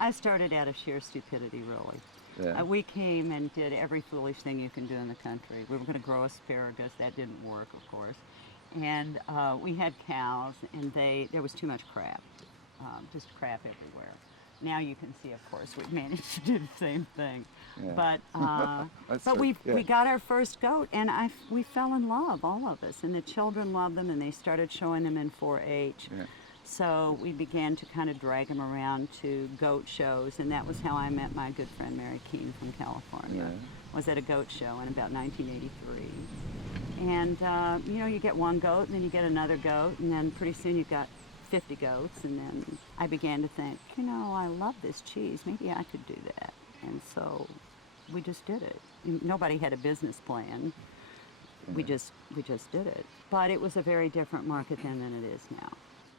I started out of sheer stupidity, really. Yeah. We came and did every foolish thing you can do in the country. We were going to grow asparagus. That didn't work, of course. And we had cows, and there was too much crap, just crap everywhere. Now you can see, of course, we've managed to do the same thing. Yeah. But we got our first goat, and we fell in love, all of us. And the children loved them, and they started showing them in 4-H. Yeah. So we began to kind of drag them around to goat shows, and that was how I met my good friend Mary Keene from California. Was at a goat show in about 1983. And you get one goat, and then you get another goat, and then pretty soon you've got 50 goats. And then I began to think, I love this cheese. Maybe I could do that. And so we just did it. Nobody had a business plan. We just did it. But it was a very different market then than it is now.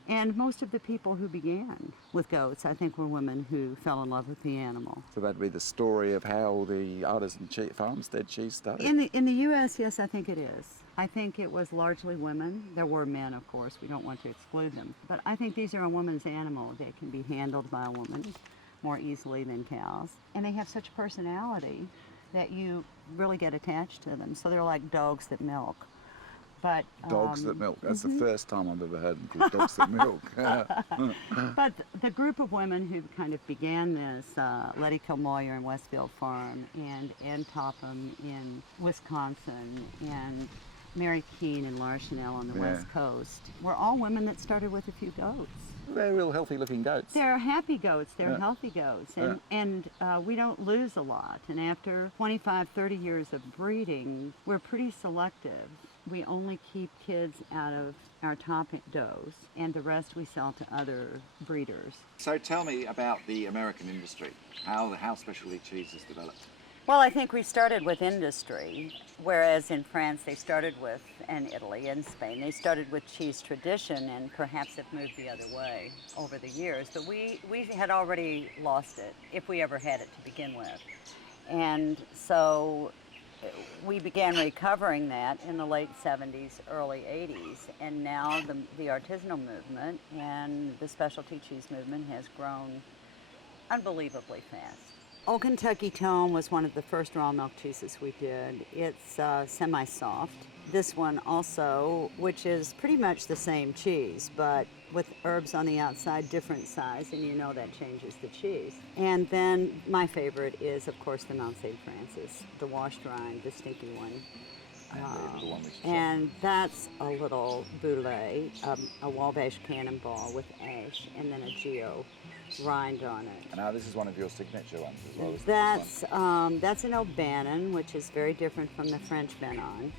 And most of the people who began with goats, I think, were women who fell in love with the animal. So that'd be the story of how the artisan farmstead cheese started? In the U.S., yes, I think it is. I think it was largely women. There were men, of course. We don't want to exclude them. But I think these are a woman's animal. They can be handled by a woman more easily than cows. And they have such personality that you really get attached to them. So they're like dogs that milk. But, dogs that milk. That's the first time I've ever heard them called dogs that milk. But the group of women who kind of began this, Letty Kilmoyer in Westfield Farm, and Ann Topham in Wisconsin, and Mary Keene and Laura Chanel on the West Coast, were all women that started with a few goats. They're real healthy looking goats. They're happy goats, they're healthy goats, and we don't lose a lot. And after 25, 30 years of breeding, we're pretty selective. We only keep kids out of our top does, and the rest we sell to other breeders. So tell me about the American industry, how specialty cheese has developed. Well, I think we started with industry, whereas in France they started with, and Italy and Spain, they started with cheese tradition, and perhaps have moved the other way over the years. But we had already lost it, if we ever had it to begin with. And so we began recovering that in the late 70s, early 80s, and now the artisanal movement and the specialty cheese movement has grown unbelievably fast. Old Kentucky Tone was one of the first raw milk cheeses we did. It's semi-soft. This one also, which is pretty much the same cheese, but with herbs on the outside, different size, and that changes the cheese. And then my favorite is, of course, the Mount St. Francis, the washed rind, the stinky one. And that's a little boulet, a Wabash cannonball with ash, and then a Geo rind on it. And now this is one of your signature ones as well. That's an O'Bannon, which is very different from the French Bannon.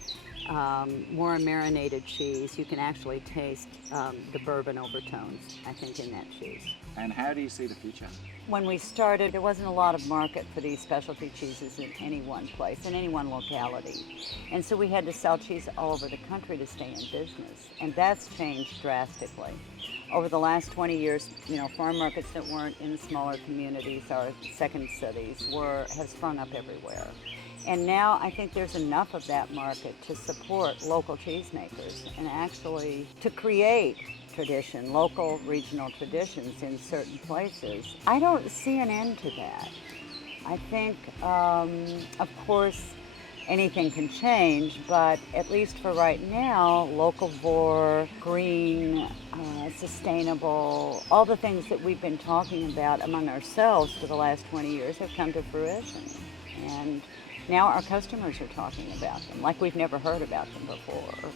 More marinated cheese. You can actually taste the bourbon overtones, I think, in that cheese. And how do you see the future? When we started, there wasn't a lot of market for these specialty cheeses in any one place, in any one locality. And so we had to sell cheese all over the country to stay in business. And that's changed drastically. Over the last 20 years, farm markets that weren't in smaller communities or second cities have sprung up everywhere. And now I think there's enough of that market to support local cheesemakers and actually to create tradition, local regional traditions in certain places. I don't see an end to that. I think, of course, anything can change, but at least for right now, locavore, green, sustainable, all the things that we've been talking about among ourselves for the last 20 years have come to fruition. And now our customers are talking about them like we've never heard about them before.